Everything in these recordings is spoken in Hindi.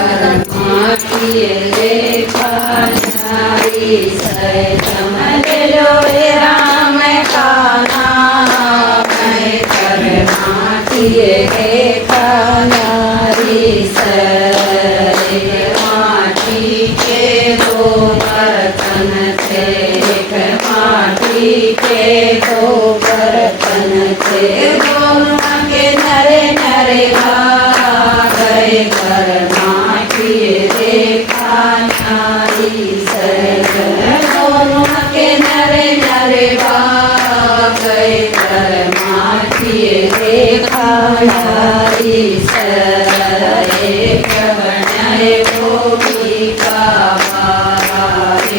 माटिए देखा नारी सैतम लो राम का नाम कर माटिए देखा नारी सरे माटी के दो बर्तन थे एक माटी के दो बर्तन थे दोनों के नरे नरे गए कर माटिए देखा नारी सर दोनों के नरे नरे गए कर माटिए देखा नारी सर एक बनय गोपी का बाबा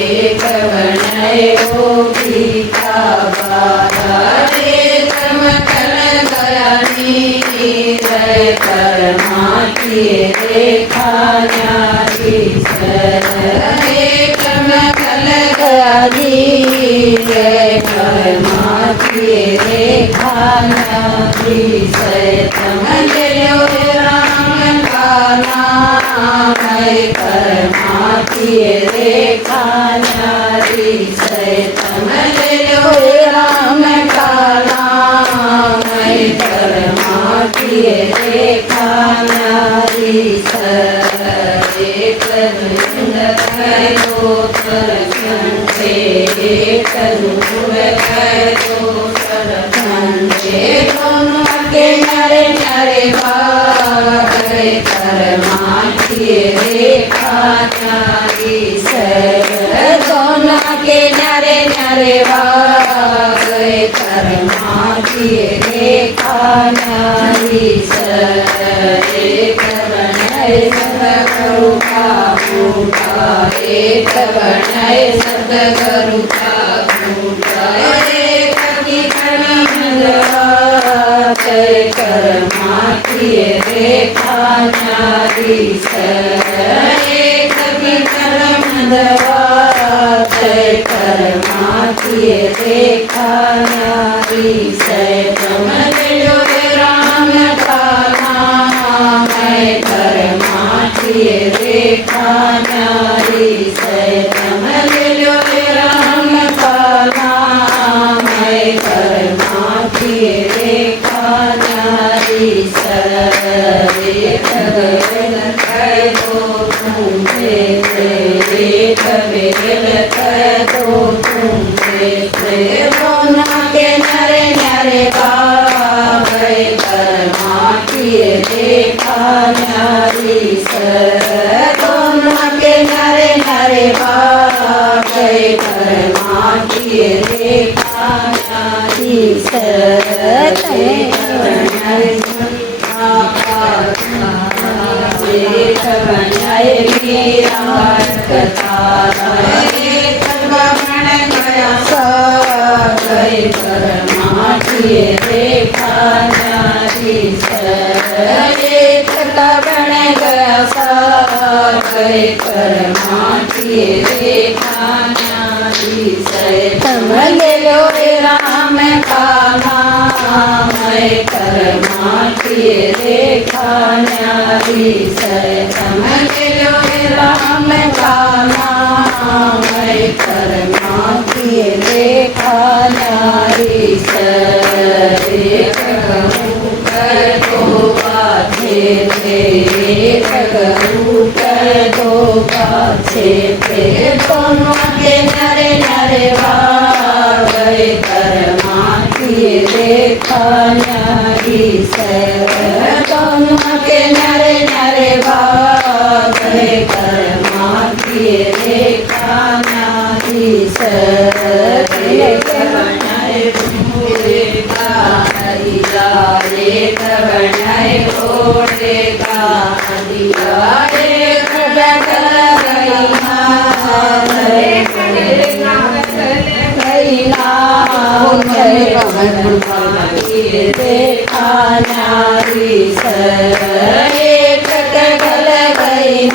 एक बनय गोपी का बाबा कर गया नीर कर माटिए देखा नारी सर एक कल गया नीर कर माटिए देखा नारी सर लो राम का नाम कर माटिए देखा नारी सैतम लो राम का नाम कर माटिए देखा नारी सरे करो कर कंठे करो कर कंठे दोनों के नरे नरे गए कर माटिए देखा नारी सर दोनों के नरे नरे गए कर माटिए देखा नारी सर एक बनय सदगुरु का भूखा एक बनय सदगुरु का भूखा एक की कर माटिए देखा नारी सर एक विक्रम कर माटिए देखा नारी सैतम लो राम का नाम कर माटिए देखा नारी सैतम लो राम का नाम कर माटिए देखा नारी सरे कबेल दो तुमसे कबेल दो तुमसे दोनों के नरे नरे गए कर माटिए देखा नारी सर दोनों के नरे नरे गए कर माटिए देखा नारी सर एक बनय मीरा कथा एक बन गया गए कर माटिए देखा नारी सर एक बन गया गए कर माटिए देखा नारी सैतम लो राम का नाम कर माटिए देखा नारी सैतम लो राम का नाम कर माटिए देखा नारी सर एक कर दो बाछे थे एक कर दो बाछे थे दोनों के नरे नरे गए कर माटिए देखा नारी सर दोनों के नरे नरे गए कर माटिए देखा नारी सर एक बनय घोड़े का हरिया एक बनय घोड़े का हरिया एक डगर देखा नारी सर एक डगर गई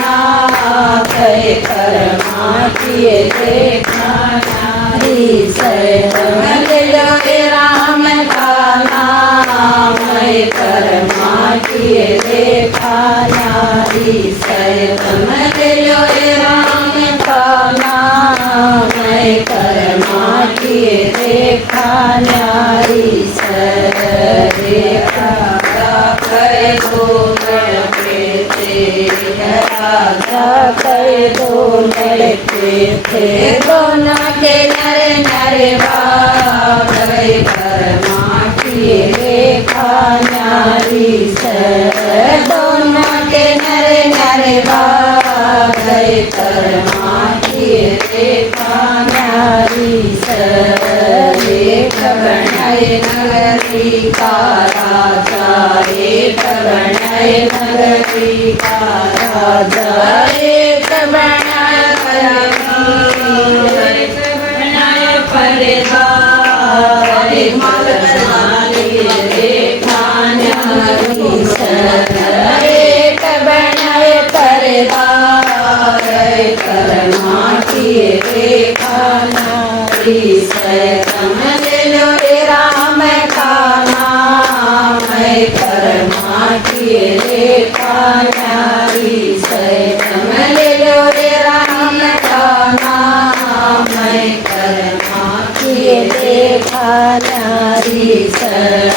कर माटिए देखा नारी सर लो राम का नाम कर माटिए देखा नारी सर सैतम ले लो हे राम का नाम। मैं कर्मा किए देखा न्यारी सरेखा करे दो राजा करे दो लड़के थे दोनों के नरे नरे बाप कर्मा किए देखा न्यारी सर दोनों के नरे नरे बाप कर्मा किए देखा न्यारी सर एक बनाए नगरी का राजा एक बनाए नगरी का राजा एक बनाए परेदार देखा न्यारी सर एक बनाए परेदार कर्मा किए देखा न्यारी सैतम ले लो हे राम का नाम। मैं कर्मा किए देखा न्यारी सैतम ले लो हे राम का नाम। मैं कर्मा किए देखा न्यारी सर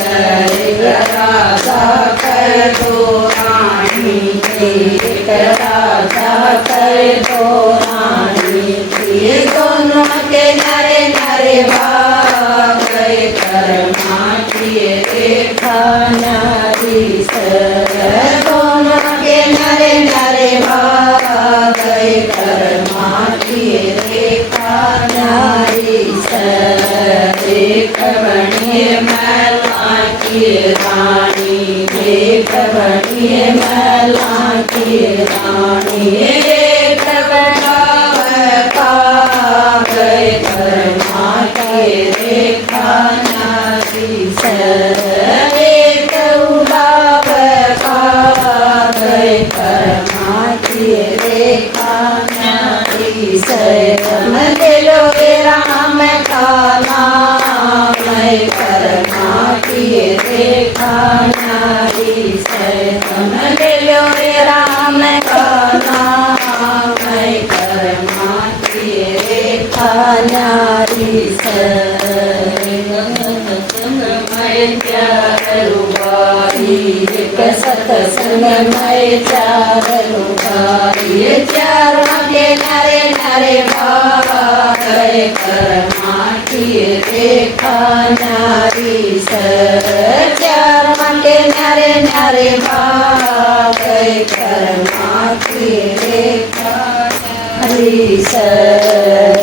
राजा कर दो रानी एक राजा कर दो रानी ये दोनों के नरे नरे भाग कर्मा किए देखा न्यारी सर दोनों के नरे नरे भाग कर्मा किए देखा न्यारी सर एक बनिए मैला की रानी एक बनिए मैला की रानी एक कर्मा किए देखा न्यारी सर एक उड़ाव कर्मा किए देखा न्यारी सैतम ले लो हे राम का नाम। मैं कर्मा किए देखा न्यारी सैतम ले लो हे राम का नाम। मैं कर्मा किए देखा न्यारी सत्संग मैं चार लुगारी चारों के नरे नरे भाग कर्मा किए देखा न्यारी सर चारों के नरे नरे भाग कर्मा किए देखा न्यारी सर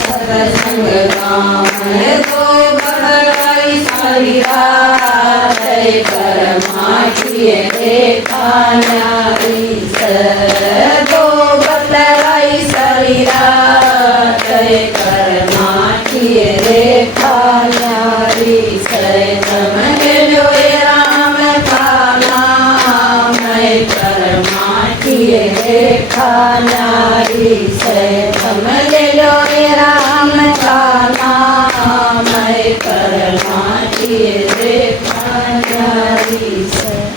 सत्संग गाँव दो बड़ाई सारी रात कर्मा किए देखा न्यारी सर दो बड़ाई सारी रात कर्मा किए देखा न्यारी सैतम ले लो हे राम का नाम। मैं कर्मा किए देखा न्यारी सैतम ले लो हे राम का नाम। मैं कर्मा किए देखा न्यारी सैतम